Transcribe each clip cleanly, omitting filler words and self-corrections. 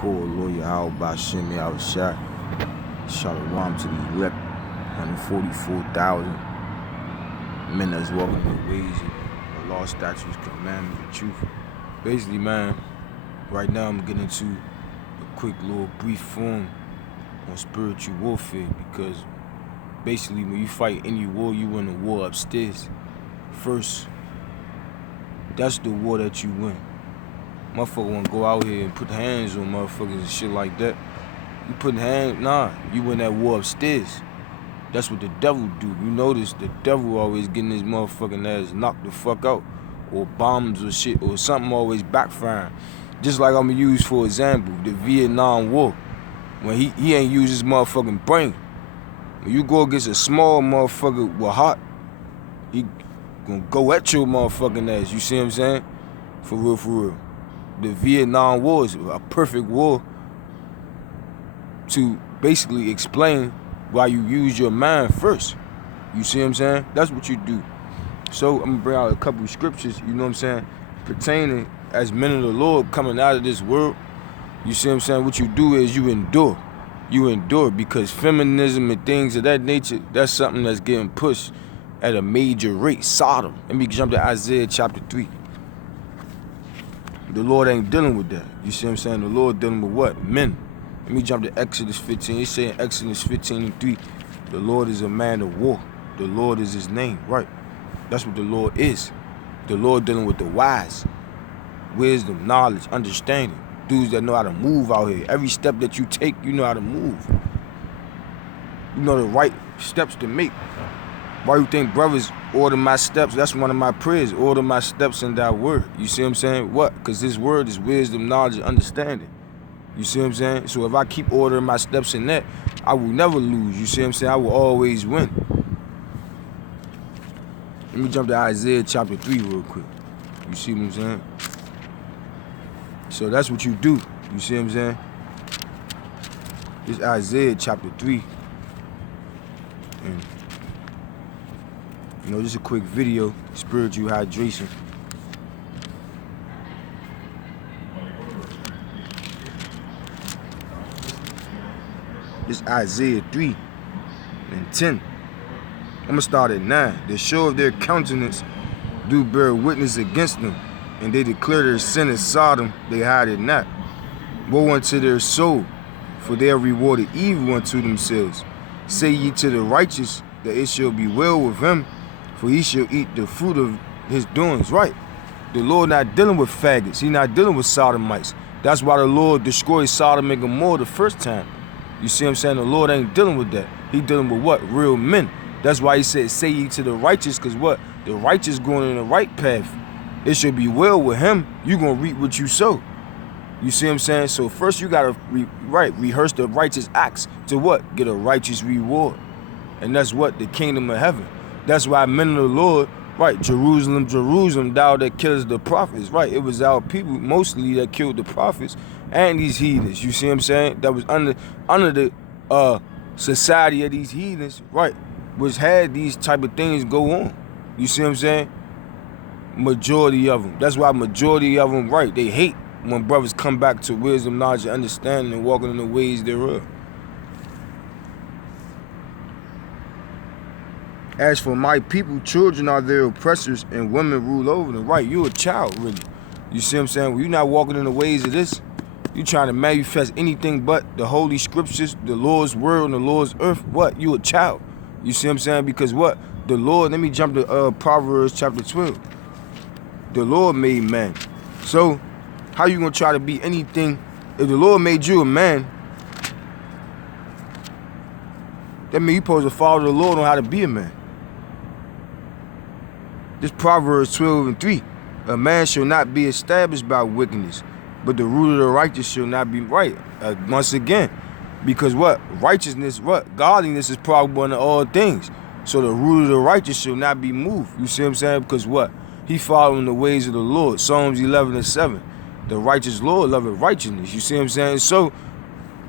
Core lawyer Al Bashim Al-Shad. Shalom to the elect, 144,000 men that's walking the ways of the law, statutes, commandments, and truth. Basically, man, right now I'm getting into a quick little brief form on spiritual warfare, because basically when you fight any war, you win the war upstairs first. That's the war that you win. Motherfucker wanna go out here and put hands on motherfuckers and shit like that. You putting hands, you win that war upstairs. That's what the devil do. You notice the devil always getting his motherfucking ass knocked the fuck out, or bombs or shit, or something always backfiring. Just like I'm gonna use for example, the Vietnam War. When he ain't use his motherfucking brain. When you go against a small motherfucker with heart, he gonna go at your motherfucking ass. You see what I'm saying? For real, for real. The Vietnam War is a perfect war to basically explain why you use your mind first. You see what I'm saying? That's what you do. So I'm gonna bring out a couple of scriptures, you know what I'm saying, pertaining as men of the Lord coming out of this world. You see what I'm saying? What you do is you endure. You endure, because feminism and things of that nature, that's something that's getting pushed at a major rate. Sodom. Let me jump to Isaiah chapter 3. The Lord ain't dealing with that. You see what I'm saying? The Lord dealing with what? Men. Let me jump to Exodus 15. It's saying Exodus 15:3. The Lord is a man of war. The Lord is his name. Right. That's what the Lord is. The Lord dealing with the wise. Wisdom, knowledge, understanding. Dudes that know how to move out here. Every step that you take, you know how to move. You know the right steps to make. Why you think brothers order my steps? That's one of my prayers. Order my steps in thy word. You see what I'm saying? What? Because this word is wisdom, knowledge, and understanding. You see what I'm saying? So if I keep ordering my steps in that, I will never lose. You see what I'm saying? I will always win. Let me jump to Isaiah chapter 3 real quick. You see what I'm saying? So that's what you do. You see what I'm saying? It's Isaiah chapter 3. And you know, just a quick video, spiritual hydration. It's Isaiah 3:10. I'm gonna start at 9. The show of their countenance do bear witness against them, and they declare their sin as Sodom, they hide it not. Woe unto their soul, for they have rewarded evil unto themselves. Say ye to the righteous, that it shall be well with him, for he shall eat the fruit of his doings. Right. The Lord not dealing with faggots. He not dealing with sodomites. That's why the Lord destroyed Sodom and Gomorrah the first time. You see what I'm saying? The Lord ain't dealing with that. He dealing with what? Real men. That's why he said, say ye to the righteous, because what? The righteous going in the right path. It should be well with him. You going to reap what you sow. You see what I'm saying? So first you got to rehearse the righteous acts to what? Get a righteous reward. And that's what? The kingdom of heaven. That's why men of the Lord, right, Jerusalem, Jerusalem, thou that killest the prophets, right? It was our people mostly that killed the prophets and these heathens. You see what I'm saying? That was under the society of these heathens, right, which had these type of things go on. You see what I'm saying? Majority of them. That's why majority of them, right, they hate when brothers come back to wisdom, knowledge, and understanding and walking in the ways thereof. As for my people, children are their oppressors and women rule over them. Right, you a child, really. You see what I'm saying? When you're not walking in the ways of this, you trying to manifest anything but the holy scriptures, the Lord's word and the Lord's earth. What? You a child. You see what I'm saying? Because what? The Lord, let me jump to Proverbs chapter 12. The Lord made man. So, how you gonna try to be anything? If the Lord made you a man, that means you supposed to follow the Lord on how to be a man. This Proverbs 12:3. A man shall not be established by wickedness, but the root of the righteous shall not be right. Once again, because what? Righteousness, what? Godliness is probable in all things. So the root of the righteous shall not be moved. You see what I'm saying? Because what? He following the ways of the Lord. Psalms 11:7. The righteous Lord loveth righteousness. You see what I'm saying? So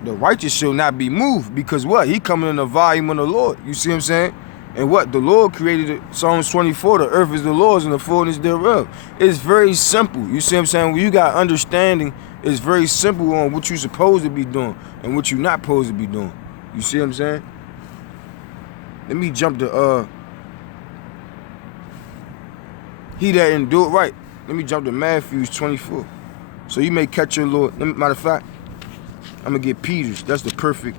the righteous shall not be moved, because what? He coming in the volume of the Lord. You see what I'm saying? And what? The Lord created it. Psalms 24, the earth is the Lord's and the fullness thereof. It's very simple. You see what I'm saying? When you got understanding It's very simple on what you're supposed to be doing and what you're not supposed to be doing. You see what I'm saying? Let me jump to he that didn't do it right. Let me jump to Matthew 24. So you may catch your Lord. Matter of fact, I'm gonna get Peter's. That's the perfect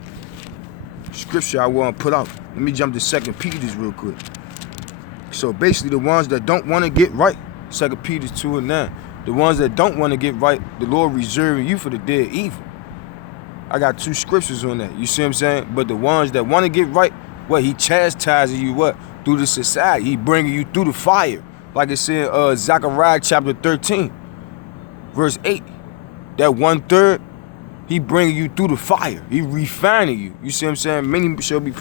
scripture I want to put out. Let me jump to 2 Peter's real quick. So basically, the ones that don't want to get right, 2 Peter 2:9. The ones that don't want to get right, the Lord reserving you for the day of evil. I got 2 scriptures on that. You see what I'm saying? But the ones that want to get right, what? He chastising you, what? Through the society. He bringing you through the fire. Like it said, Zechariah chapter 13, verse 8. That 1/3, he bringing you through the fire. He refining you. You see what I'm saying? Many shall be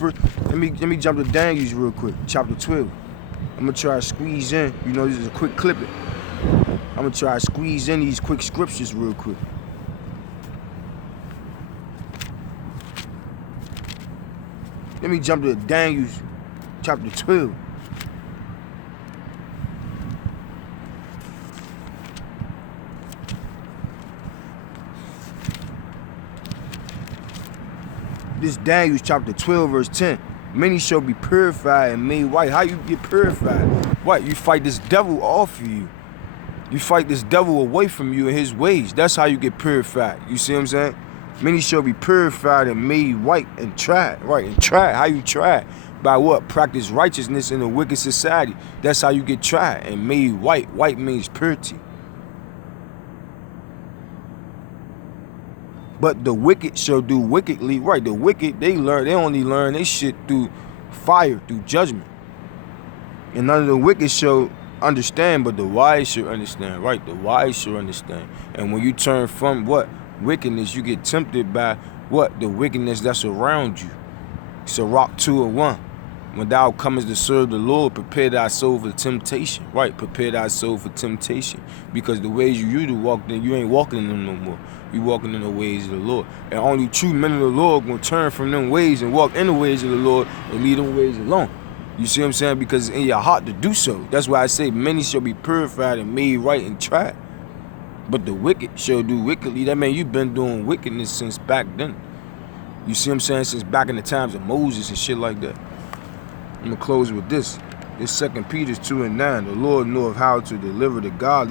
let me jump to Daniel real quick. Chapter 12. I'm gonna try to squeeze in. You know, this is a quick clip it. I'm gonna try to squeeze in these quick scriptures real quick. Let me jump to Daniel chapter 12. This Daniel chapter 12 verse 10. Many shall be purified and made white. How you get purified? What? You fight this devil off of you. You fight this devil away from you and his ways. That's how you get purified. You see what I'm saying? Many shall be purified and made white and tried. Right, and tried. How you try? By what? Practice righteousness in a wicked society. That's how you get tried and made white. White means purity. But the wicked shall do wickedly. Right, the wicked, they only learn they shit through fire, through judgment. And none of the wicked shall understand, but the wise shall understand. Right, the wise shall understand. And when you turn from what? Wickedness, you get tempted by what? The wickedness that's around you. Sirach 2:1. When thou comest to serve the Lord, prepare thy soul for temptation. Right, prepare thy soul for temptation. Because the ways you used to walk in, you ain't walking in them no more. You walking in the ways of the Lord. And only true men of the Lord gonna turn from them ways and walk in the ways of the Lord and leave them ways alone. You see what I'm saying? Because it's in your heart to do so. That's why I say many shall be purified and made right and tried. But the wicked shall do wickedly. That means you've been doing wickedness since back then. You see what I'm saying? Since back in the times of Moses and shit like that. I'm gonna close with this. It's 2 Peter 2:9. The Lord knoweth how to deliver the godly